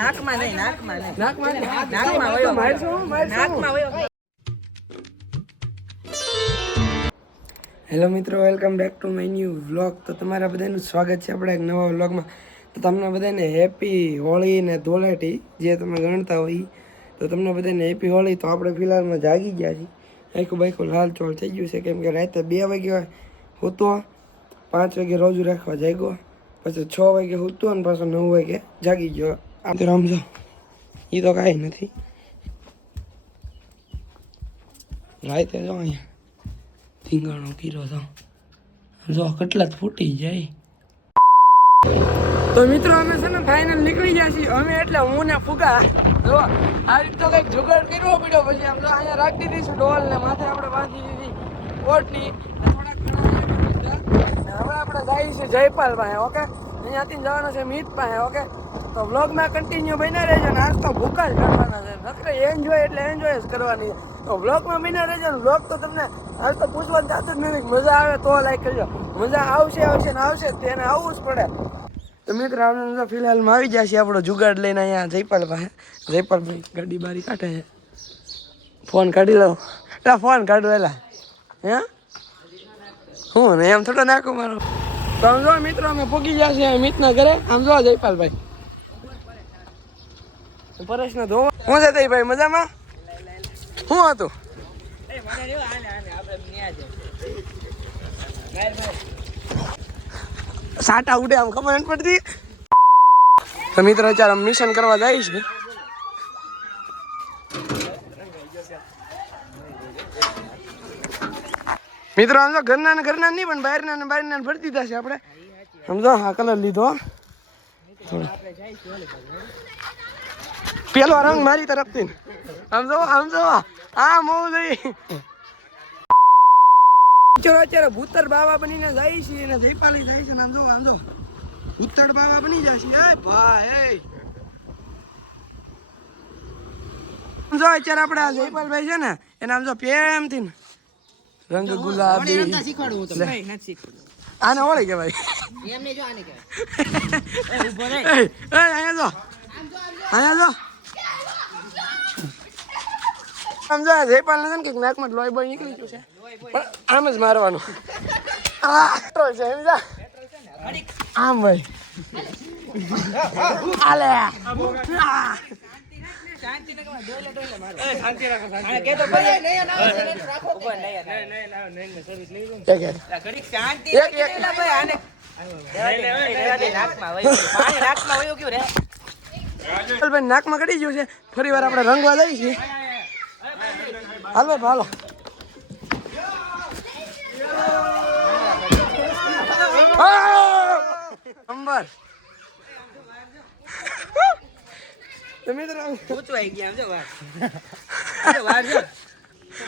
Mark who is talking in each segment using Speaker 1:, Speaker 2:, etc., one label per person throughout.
Speaker 1: નાકમાં નહીં નાકમાં નહીં.
Speaker 2: નાકમાં
Speaker 1: નાકમાં વયો
Speaker 2: મારશો હું? મારશો હું?
Speaker 1: નાકમાં વયો
Speaker 2: હેલો મિત્રો welcome back to my new vlog. તો તમારા બધાનું સ્વાગત છે આપણા એક નવા વ્લોગમાં. તો તમને બધાને હેપી હોળી ને ધોળાટી જે તમે ગણતા હોય. તો તમને બધાને હેપી હોળી. તો આપણે ફિલહાલમાં જાગી ગયા છીએ. આખું બાઈકું લાલ ચોળ થઈ ગયું છે. કેમ કે રાતે બે વાગે હોતો પાંચ વાગે રોજ રાખવા જાગ્યો. પછી છ વાગે હોતો અને પાછો નવ વાગે જાગી ગયો. આમ તો રમજો. એ તો કાંઈ નથી. રાતે જો અહીંયા. ધીંગાણો કીરો તો. જો, કેટલા જ ફૂટી જાય. તો મિત્રો, અમે છે ને ફાઇનલ નીકળી ગયા છીએ. અમે એટલે હું ને ફુગા. જો, આ રીત તો કંઈક જુગાડ કરવો પડ્યો પછી આમ જો અહીંયા રાખી દીધીશું ડોલ ને માથે આપણે બાંધી દીધી ઓટની. ને થોડાક ઘણા અહીંયા કરી દીધા. ને હવે આપણે જઈએ છે જયપાલ પાસે ઓકે? અહીંયાથી જવાનું છે મીત પાસે ઓકે? તો વ્લોગમાં કન્ટિન્યુ બન્યા રહેજો ને આજ તો ભૂકા જ કરવાના છે. નકરે એન્જોય એટલે એન્જોય જ કરવાની. તો વ્લોગમાં બન્યા રહેજો ને વ્લોગ તો તમને આજ તો પૂછવાનું જાતું જ નથી. મજા આવે તો લાઈક કરજો. મજા આવશે આવશે ને આવશે, તેને આવવું જ પડે. તો મિત્રો, આપણે ફિલહાલમાં આવી જાય છે આપણો જુગાડ લઈને અહીંયા જયપાલ પાસે. જયપાલભાઈ ગાડી બારી કાઢે છે. ફોન કાઢી લઉં. એટલે ફોન કાઢો એલા હે? હું ને એમ થોડો નાખું મારો. તો જો મિત્રો, અમે પૂગી જશે મિતના ઘરે. આમ જો જયપાલભાઈ. પરેશને ધોવા. હું છે ભાઈ, મજામાં? શું હતું? સાટા ઉડે આમ, ખબર નથી પડતી? તો મિત્રો અત્યારે મિશન કરવા જાય છે. મિત્રો સમજો ઘરના ને ઘરના નહીં, પણ બહારના ને બહારના ને ભરતી થશે આપણે. સમજો હા કલર લીધો. થોડો પેલો રંગ મારી તરફથી. આમ જો આમ જો આ મોં લઈ ચલો અત્યારે ભૂતર બાવા બનીને જાય છે અને જયપાલી જાય છે આમ જો આમ જો. ભૂતર બાવા બની જાય છે. એ ભાઈ. એ જો અત્યારે આપણે આ જયપાલભાઈ છે ને એને આમ જો પ્રેમથી ને રંગ ગુલાબી. આને ઓળે કહેવાય.
Speaker 1: એમને જો આને કહેવાય.
Speaker 2: અહીંયા જો. અહીંયા જો. આમ જો નથી ને કે નાકમાં લોહી બોય નીકળી ગયું છે. પણ આમ જ મારવાનું. આ તો છે સમજા આમ ભાઈ. આલે.
Speaker 1: નાકમાં
Speaker 2: કડી ગયું છે. ફરી વાર આપણે રંગવા જઈએ છીએ. હાલો હાલો. તમે તો
Speaker 1: ઊંચવાઈ ગયા જો વાર વાર જો.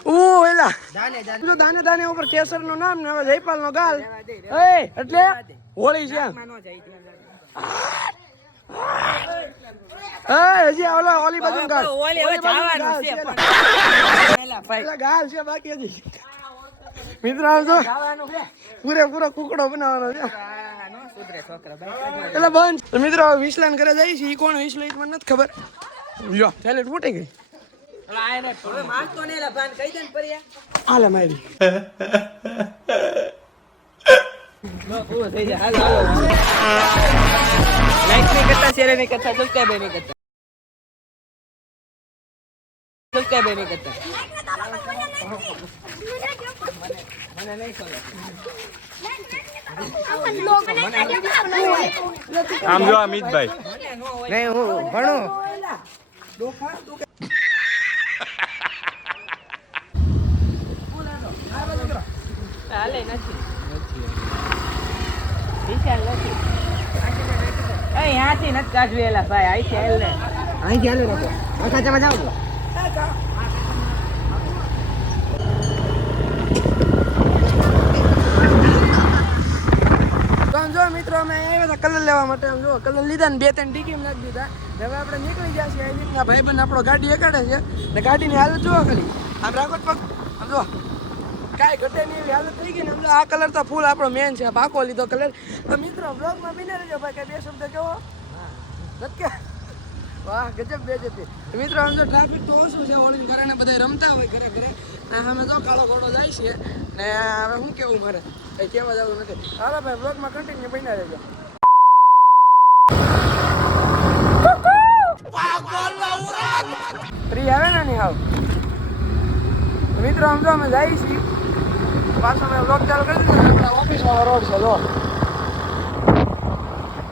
Speaker 2: ઓ એલા.
Speaker 1: દાને દાને.
Speaker 2: જો દાને દાને ઉપર કેસરનું નામ ને હવે જયપાલ નો ગાલ એ એટલે હોળી છે
Speaker 1: માં નો જાય ત્યાં
Speaker 2: એ હજી ઓલા ઓલી બાજુ ગાલ
Speaker 1: ઓલી હવે જવાનું છે. પેલા ભાઈ.
Speaker 2: ગાલ છે બાકી હજી. મિત્ર
Speaker 1: આવજો
Speaker 2: પૂરેપૂરો કુકડો બનાવવાનો છે. એટલે બંધ. મિત્રો હવે કરે જાય છે. એ કોણ વિસલો મને નથી ખબર. જો ચાલે ફૂટી ગઈ હાલે મારી
Speaker 1: પૂરો થઈ જાય હાલો હાલો લાઈક નહીં કરતા શેર નહીં કરતા સબસ્ક્રાઈબ નહીં કરતા સબસ્ક્રાઈબ નહીં કરતા મને નહીં ખબર
Speaker 3: આમ જો અમિતભાઈ.
Speaker 1: નહીં હું ભણું. હાલે નથી. એ ત્યાંથી નથી કાઢવી એલા ભાઈ અહીંથી
Speaker 2: જો મિત્રો અમે આવ્યા હતા કલર લેવા માટે આમ જો કલર લીધા ને બે ત્રણ ટીકી નાખી દીધા હવે આપણે નીકળી છીએ આવી રીતના ભાઈબંધ આપણો ગાડી એકાડે છે ને ગાડીની હાલત જુઓ ખાલી. આમ રાખો પગ. જો કાંઈ ઘટે નહીં, એવી હાલત થઈ ગઈ ને આ કલર તો ફૂલ આપણો મેન છે પાકો લીધો કલર તો મિત્રો બ્લોગમાં બિને રહેજો ભાઈ, કઈ બે શબ્દ કેવો નથી કે વાહ, ગજબ બે જતી. મિત્રો, આમ જો ટ્રાફિક તો ઓછું છે હોળીને કારણે બધા રમતા હોય ઘરે ઘરે. સામે તો કાળો ઘોડો જાય છે. ને હવે શું કેવું મારે? કઈ કહેવા જવું નથી. હાલો ભાઈ બ્લોગમાં કન્ટિન્યુ બન્યા રહેજો. ફ્રી આવે ને હાવ? મિત્રો, આમ તો અમે જઈએ છીએ. પાછો લોક બ્લોગ ચાલુ કરી દીધો આપણા ઓફિસ વાળો રોડ છે જો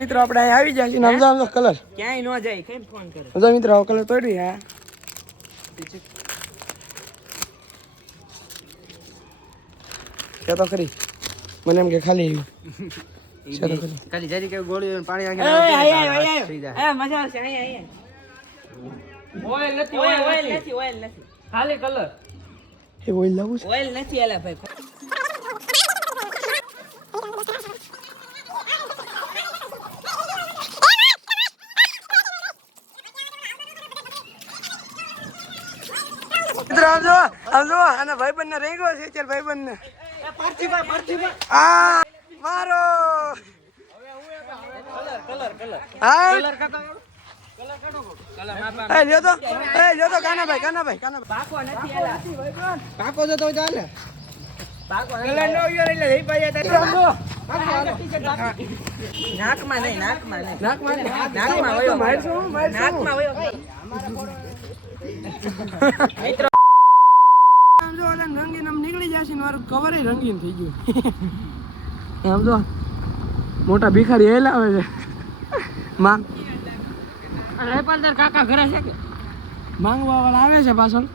Speaker 2: મિત્રો આપણે અહીં આવી જાય છે સમજો સમજો કલર.
Speaker 1: ક્યાંય ન જાય કેમ ફોન કરે?
Speaker 2: સમજો મિત્રો આવો કલર તોડી હા. કે તો ખરી મને એમ કે ખાલી આવ્યું.
Speaker 1: ખાલી જરી કે ગોળી પાણી
Speaker 2: એ, આય, આય, આય.
Speaker 1: એ મજા આવશે અહીંયા અહીંયા.
Speaker 2: ઓઇલ નથી
Speaker 1: ઓઇલ નથી ઓઇલ નથી.
Speaker 2: ખાલી કલર. એ ઓઇલ લાવું
Speaker 1: ઓઇલ નથી એલા ભાઈ
Speaker 2: આમ જો અને ભાઈબંધ ને રેંગો છે ચાલ ભાઈબંધ ને આ મારો. હા એ લ્યો તો. એ લ્યો તો કાનાભાઈ નીકળી જશે મારું કવર રંગીન થઈ ગયું. એમ જો મોટા ભિખારી એલા આવે છે. માંગ
Speaker 1: રેપાલદાર કાકા ઘરે છે કે?
Speaker 2: માંગવા વાળા આવે છે પાછળ.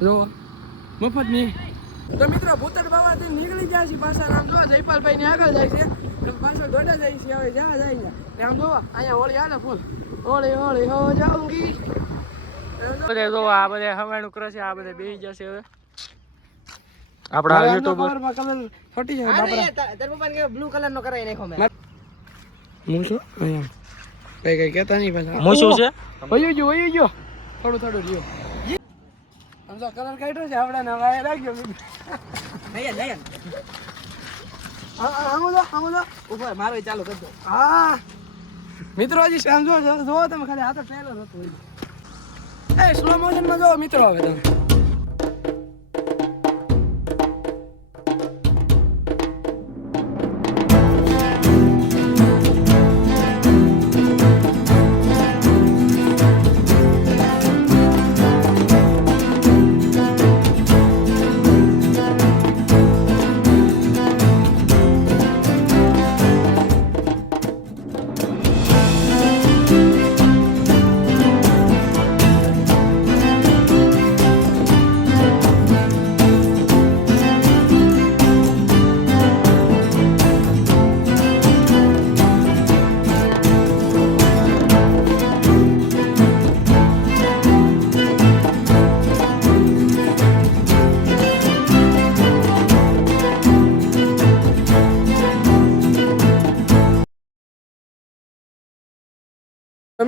Speaker 2: જો મફતની. તો મિત્રો ભૂતર બાવાથી નીકળી જાય છે પાછળ. આમ જો જયપાલભાઈ ની આગળ જાય છે. પાછળ દોડા જાય છે હવે જ્યાં જાય છે ને આમ જો અહીંયા હોળી હાલે ફૂલ. હોળી હોળી હો જાઉંગી.
Speaker 3: બધે જો આ બધે હવાણું કરે છે આ બધે બેસી જશે હવે. આપણા માં
Speaker 2: કલર ફટી જાય બાપરા.
Speaker 1: તાર પપ્પાને કે બ્લુ કલર નો કરાય નાખો મે.
Speaker 2: હું છું? અહીંયા. કઈ કઈ કહેતા નહીં પાછા.
Speaker 3: મૂછું છે?
Speaker 2: વયું જો વયું જો થોડું થોડું રહ્યો સમજો કલર કાઢ્યો છે આપણા ના વાય રાખજો
Speaker 1: નયન નયન
Speaker 2: આમો જો. આમો જો
Speaker 1: ઉપર મારો ચાલુ કરી દો.
Speaker 2: હા. મિત્રો હજી સમજો જો તમે ખાલી આ તો ટ્રેલર હતો. એ સ્લો મોશનમાં જો મિત્રો હવે તમે.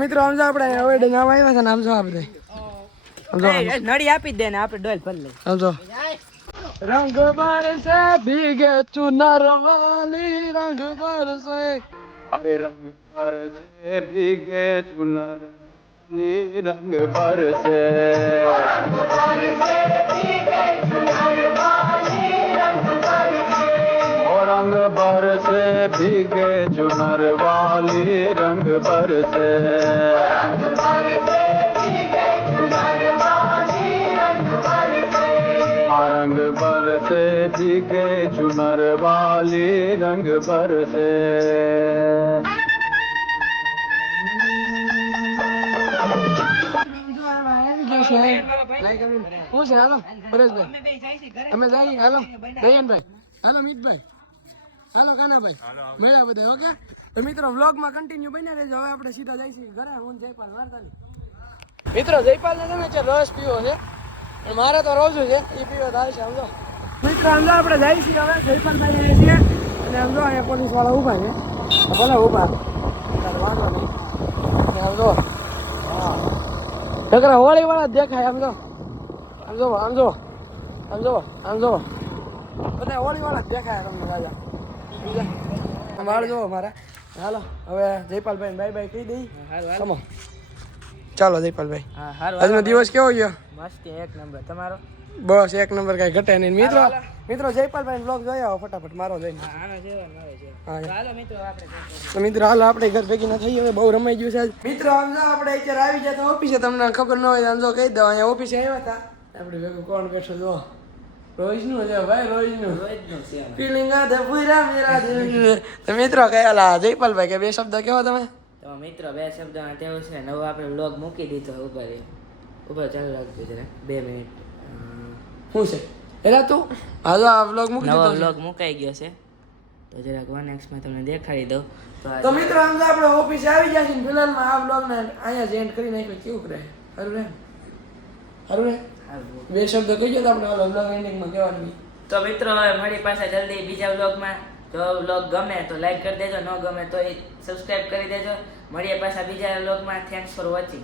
Speaker 2: મિત્રો આમ જો આપણે હવે નામ આવ્યા છે ને આમ જો આ બધા. આમ જો આમ.
Speaker 1: એ, નળી આપી દે ને આપણે ડોલ ભરી લઈ
Speaker 2: આમ જો રંગ બરસે ભીગે ચુનર વાલી રંગ બરસે
Speaker 3: અરે રંગ બરસે ભીગે ચુનર રંગ બરસે રંગ બરસે ભીગે ચુનર વાલી રંગ બરસે આ રંગ બરસે ભીગે ચુનર વાલી રંગ બરસે
Speaker 2: હું છે હાલો પરેશભાઈ અમે જઈએ હાલો નયનભાઈ હાલો મિતભાઈ હાલો કાનાભાઈ મળ્યા બધા ઓકે તો મિત્રો વ્લોગમાં કન્ટિન્યુ બન્યા રહેજો. હવે આપણે સીધા જઈશું ઘરે. હું જયપાલ વાર્તાલી. મિત્રો જયપાલ ને તમે છે રસ પીવો છે પણ મારે તો રોજ છે એ પીવો થાય છે સમજો. મિત્રો સમજો આપણે જઈશું હવે. જયપાલ ભાઈ છીએ અને સમજો અહીંયા પોલીસવાળા ઊભા છે. ભલે ઊભા. વાંધો નહીં. સમજો હા. નકરા હોળી વાળા જ દેખાય આમ જો. સમજો સમજો સમજો જો. આમ જો બધા હોળી વાળા જ દેખાય તમને રાજા. વાળ જો મારા. હાલો હવે જયપાલભાઈ બાય બાય કહી દઈ.
Speaker 1: હાલો,
Speaker 2: ચલો ચાલો જયપાલભાઈ. આજનો દિવસ કેવો ગયો?
Speaker 1: મસ્તી એક નંબર. તમારો?
Speaker 2: બસ એક નંબર કઈ ઘટે નહીં. મિત્રો મિત્રો જયપાલભાઈ બ્લોગ જોઈ આવો ફટાફટ મારો જોઈને. તો મિત્રો હાલ આપણે ઘર ભેગી ના થઈ હવે બહુ રમાઈ ગયું છે આજ. મિત્રો આમ જો આપણે અત્યારે આવી જાય તો ઓફિસે તમને ખબર ન હોય આમ જો કહી દો અહીંયા ઓફિસે આવ્યા હતા. આપણે ભેગું કોણ બેઠો જો રોહિતનું છે ભાઈ
Speaker 1: રોજનું.
Speaker 2: ફિલિંગ આ પૂરા મેરા દિલ તો મિત્રો કહેલા જયપાલભાઈ કે બે શબ્દ કેવો તમે?
Speaker 1: તો મિત્રો બે શબ્દમાં તેવું છે? નવો આપણે બ્લોગ મૂકી દીધો ઉપર ઉપર ચાલુ રાખજો જરા બે મિનિટ.
Speaker 2: શું છે? એલા તું? હાલો આ વ્લોગ મૂકી દીધો છે.
Speaker 1: વ્લોગ મુકાઈ ગયો છે. તો જરાક વન એક્સમાં તમને દેખાડી દઉં. તો
Speaker 2: મિત્રો આમ તો આપણે ઓફિસે આવી ગયા છે ફિલહાલમાં આ વ્લોગ ને અહીંયા જ એન્ડ કરી નાખ્યો. કેવું રહે સારું રહે સારું રહે. બે શબ્દ કહીજો તો આપણે વ્લોગ એન્ડિંગમાં કહેવાનું
Speaker 1: તો મિત્રો, હવે મળી પાછા જલ્દી બીજા વ્લોગમાં જો વ્લોગ ગમે તો લાઈક કરી દેજો, ન ગમે તો સબસ્ક્રાઈબ કરી દેજો. મળીએ પાછા બીજા વ્લોગમાં થેન્ક્સ ફોર વોચિંગ